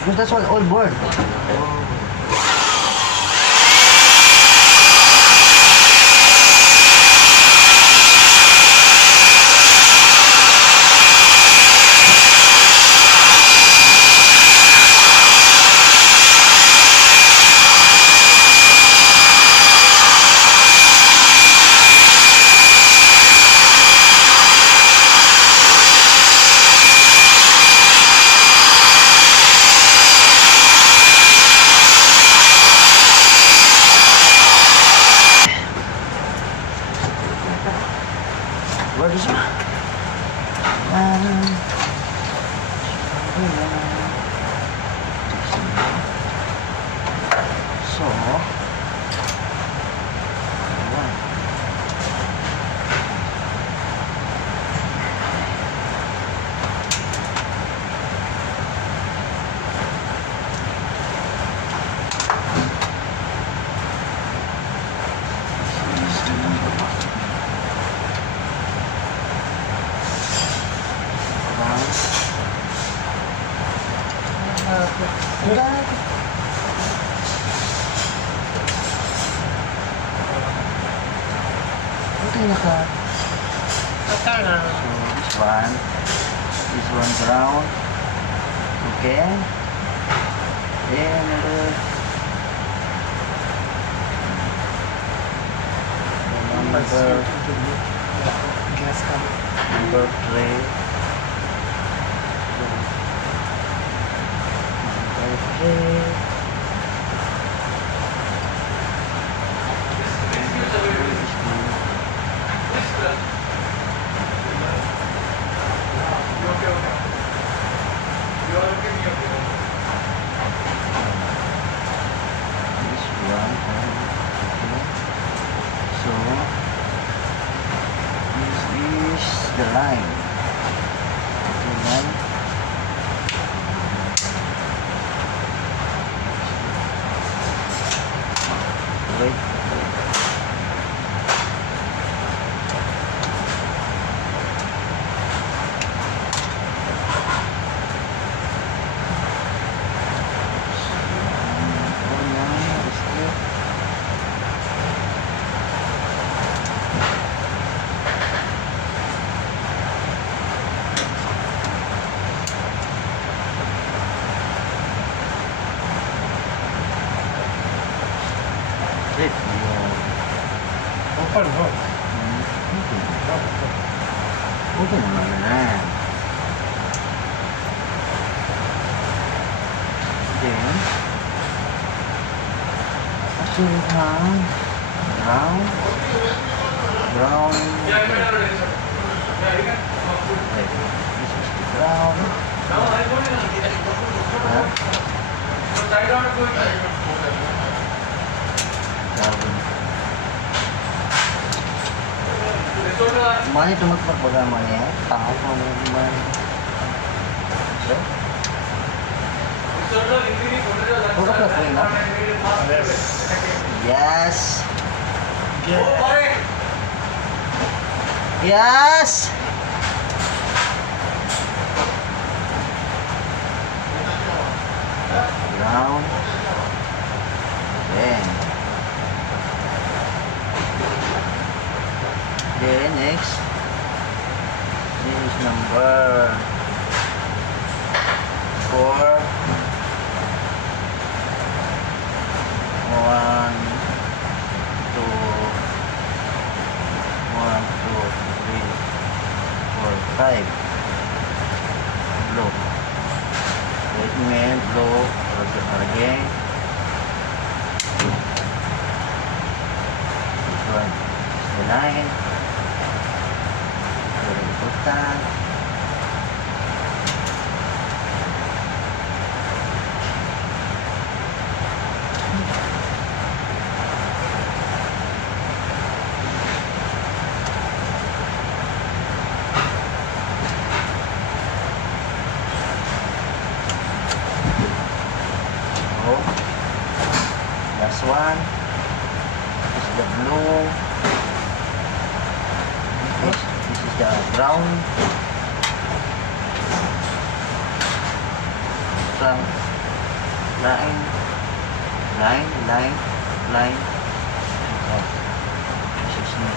Because that's what all board. Where is it? So, okay na ka. So this one brown. Okay. Then number 3. So this is the line. The line. Wait. Okay naman na. Then, actually brown. Wait, this is the brown. Mana cuma perbagamanya, tahu kamu gimana? Buka plastik, no? Yes. Yes. Brown. Then next, this is number 4. 1, 2, 3, 4, 5. Blue. Wait a minute, blue. Again. This one is the line. Important. Last one is the blue. This is the brown. line, line. Oh, 6 na.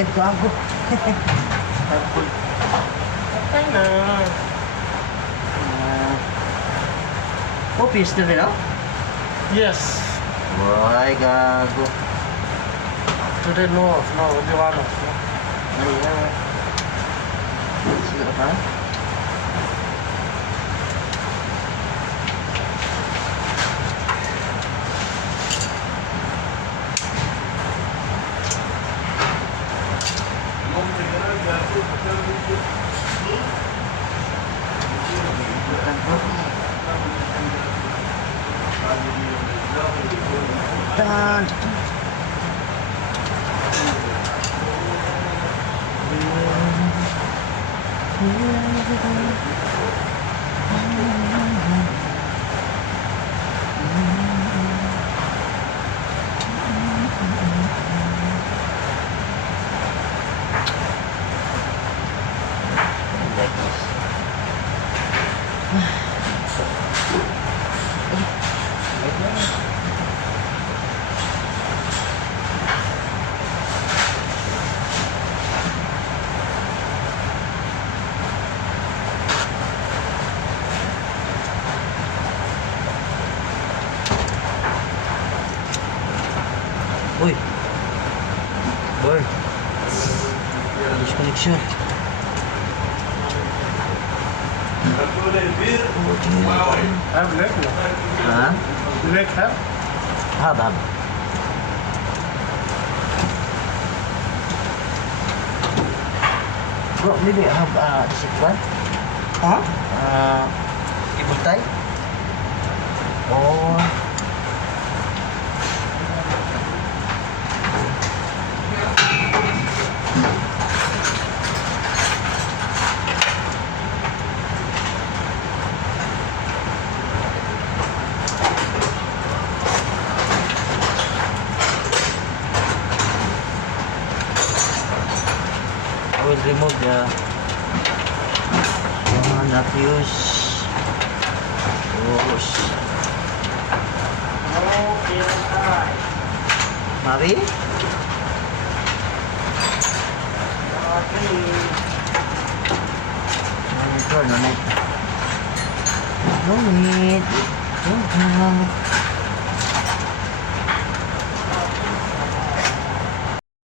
Ay, gago. Apple. Okay na. Oh, pistol rin, oh? Yes. Ay, gago. To the north. No, Liwanag. Ayan. Sila pa? Dan. Uy. Boy. Disconnection. Have leg no? Ha? Leg have? Habab. Bro, maybe I have this one. Huh? Ibutay. Oh. I will remove the not use. Okay, alright. Mari? Okay. No need. No need. Don't have.